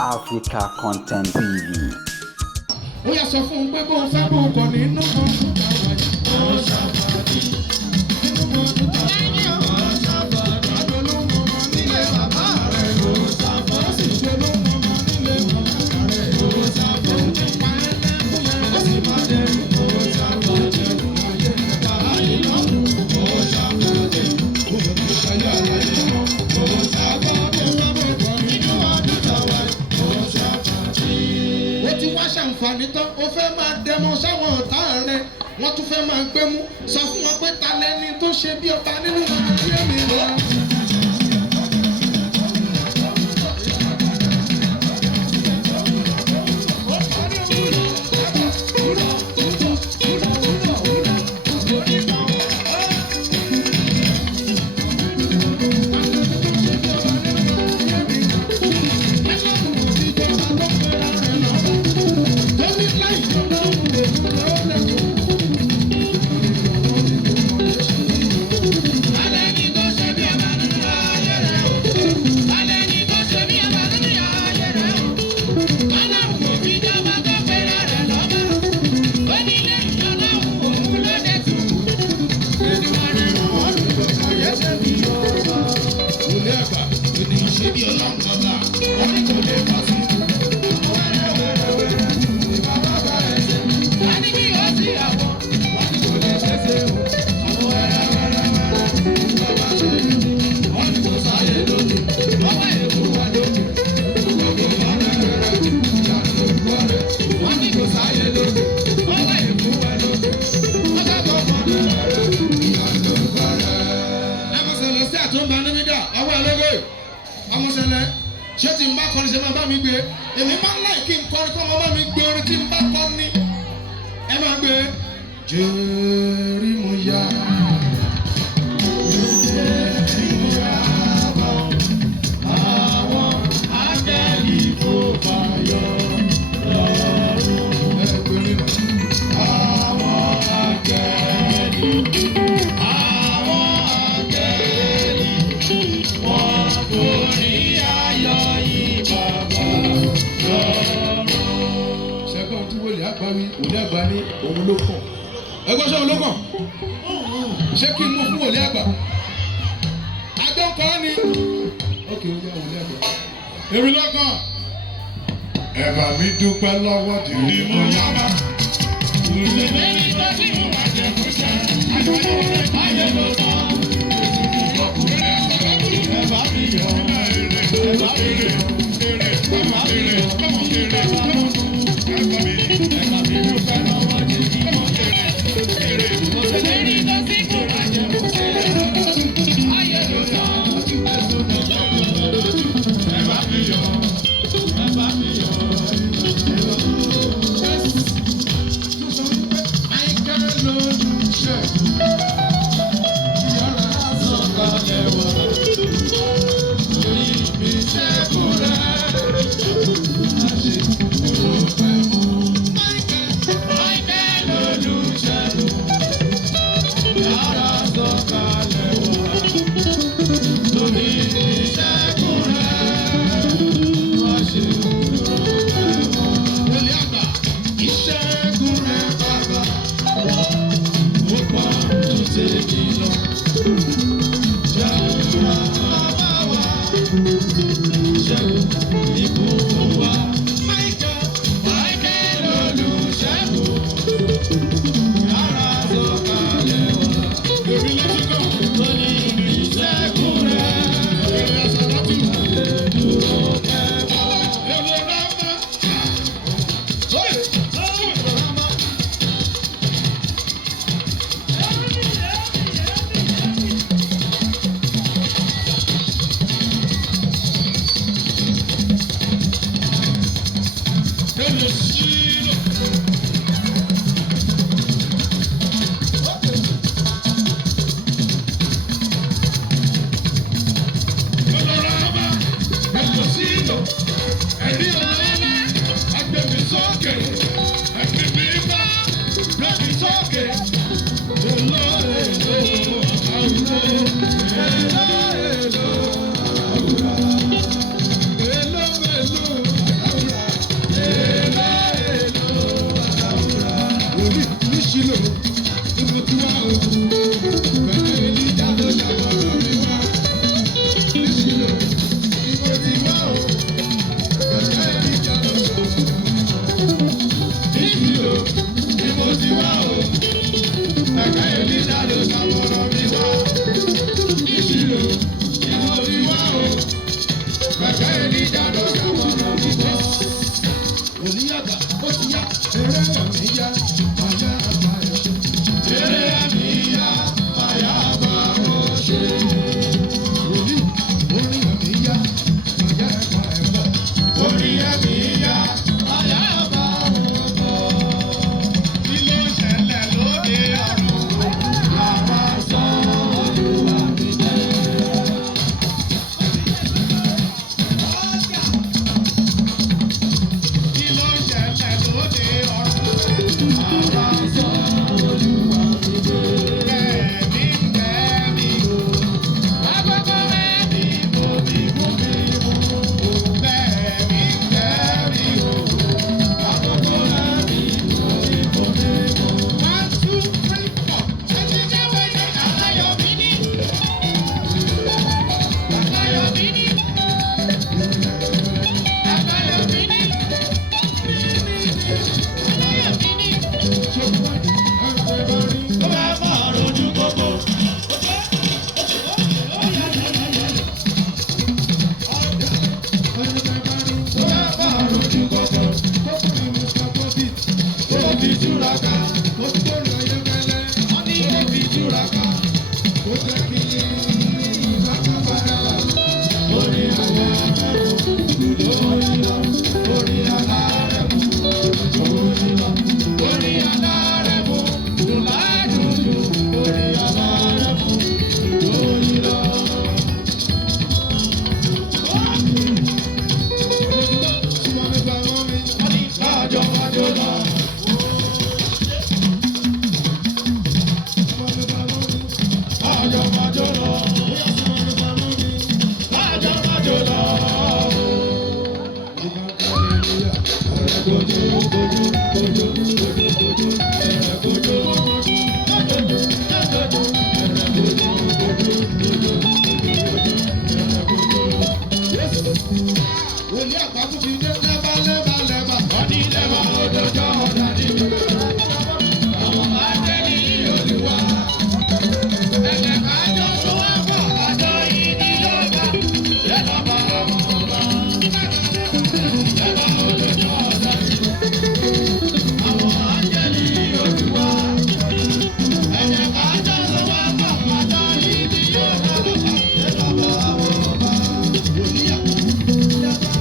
Africa Content TV. Ó yá sọ fún un pé bó fẹ́ bó kọ̀ nínú ọdún táwa yìí. Ó ṣàfàdí nínú ọdún táwa yìí. Ó ṣàfàdí adolómọ nílé bàbá rẹ̀. Ó ṣàfàdí ó sì dolómọ nílé bàbá rẹ̀. Ó ṣàfàdí ó ti pa ẹlẹ́kùn yẹn. Ó sì máa dẹrù. Ó ṣàfàdí ẹ̀rù ayé bàbá ayé lọ́rùn. Ó ṣàfàdí ó ti ṣayé ayé lọ́rùn. Ó ṣàfàdí ó fẹ́ bó kọ̀ nínú ọdún táwa yìí. Ó ṣàfàdí. Ó ti wá ṣàǹfààní tán, ó fẹ́ máa dẹmọ sáwọn ọ̀tá rẹ̀, wọ́n tún fẹ́ máa gbé mú. Sọ fún wọn pé ta lẹni tó ṣe bí ọba nínú ayé mi lọ. Ṣé tí n bá kọrin ṣe máa bá mi gbé? Èmi máa ń láì kí n kọrin kọ́ máa bá mi gbé orin tí n bá kọ́ ní. Ẹ máa gbé. Jerimóyà. Jerimóyà bọ̀. Àwọn áńgẹ́lì kò fàyọ̀ lọ́rùn. Ẹgbẹ̀rin náà. Àwọn áńgẹ́lì. Àwọn áńgẹ́lì. Wọ́n kò ní ayọ̀ yìí bàbá lọ́rùn. Ṣẹ́gun tí wọlé àgbáwí, òní àgbá ní òun ló kàn. Ẹgbẹ́ ṣé òun ló kàn? Ṣé kí n mú fún wọlé àgbà? Àjọ ń kọ́ ni. Ókè, ó yá wọlé àgbà. Èmi lọ́kàn. Ẹ̀bà mi dúpẹ́ lọ́wọ́ dìrí mo yá ma. Ìṣèlú ní tọ́jú ìwà jẹ̀kúṣẹ́. Àjọyọ̀ rẹ̀ báyẹ̀ ló sọ. Ẹ̀bà mi yọ̀. Ẹ̀bà mi yọ̀. Ẹ̀bà mi yọ̀. Ẹ̀bà mi dúpẹ́ lọ́wọ́ dìrí mo yá ma. Ìṣèlú ní tọ́jú ìwà jẹ̀kúṣẹ́. Ayé ló sọ. Ẹ̀bà mi yọ̀. Ẹ̀bà mi yọ̀. Hello. yá, àyà àbáyọ. Eré mi yá, àyà àbáwọ̀ ṣe. Wòlíì, orin mi yá, àyà ẹ̀kọ́ ẹ̀kọ́. Orin mi yá, àyà àbáwọ̀ kọ́. Kí ló ṣẹlẹ̀ lóde ọ̀run? Làwa sọ Olúwa mi dé. Kí ló ṣẹlẹ̀ lóde ọ̀run? Làwa sọ Olúwa mi dé. Bẹ́ẹ̀ni bẹ́ẹ̀ni o, lágbàgbọ́ bẹ́ẹ̀ni mo bí mo bí mo. Bẹ́ẹ̀ni bẹ́ẹ̀ni o, lágbàgbọ́ bẹ́ẹ̀ni mo bí mo bí mo. 1, 2, 3, 4. Ṣé ti jẹ́ wẹ́yẹ àláyọ̀ mi ní? Àláyọ̀ mi ní. Àláyọ̀ mi ní. Àláyọ̀ mi ní. Ṣé o bá dùn? Ẹ̀rọ bá rí. Ó bá máa rojú gbogbo. Wòlíì àpapọ̀ ti dé lẹ́bà lẹ́bà lẹ́bà. Wọ́n ní lẹ́bà òdòdó ọ̀dà níbi. Àwọn àjẹní Olúwa. Ẹ̀jẹ̀ kájọ tó wá pọ̀ àjọ yìí ní Yorùbá. Lẹ́bà àwọn ọba. Lẹ́bà òdòdó ọ̀dà níbi. Àwọn àjẹní Olúwa. Ẹ̀jẹ̀ kájọ tó wá pọ̀ àjọ yìí ní Yorùbá. Lẹ́bà àwọn ọba. Wòlíì àpapọ̀.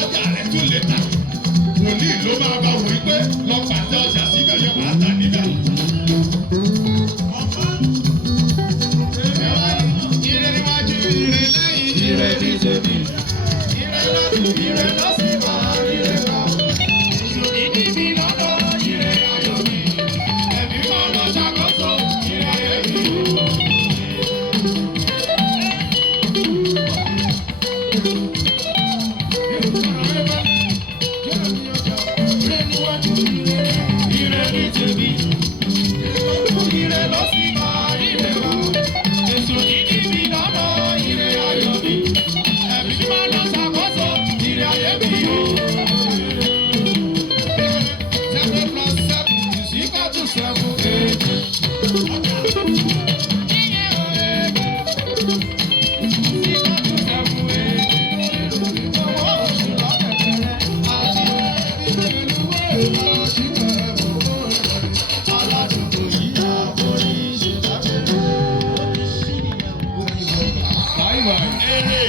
ọjà rẹ̀ tún lè tà. Wòlíì ló máa bá wò wípé lọ pàtẹ ọjà síbẹ̀ yẹn wàá tà níbẹ̀. Ire níwájú, ire lẹ́yìn, ire ní tèmi. Ire lọ́dún, ire lọ́sìn máa ire wá. Ìṣòro ní mi lọ́dọ̀, ire ayọ̀ mi. Ẹ̀mí máa lọ ṣàkóso, ire ayé mi. Ire ní tèmi. Ire lọ́sìn máa ire wá. Ìṣòro ní mi lọ́dọ̀, ire ayọ̀ mi. Ẹ̀mí máa lọ ṣàkóso, ire ayé mi. 7 plus 7 is equal to 7. Èrè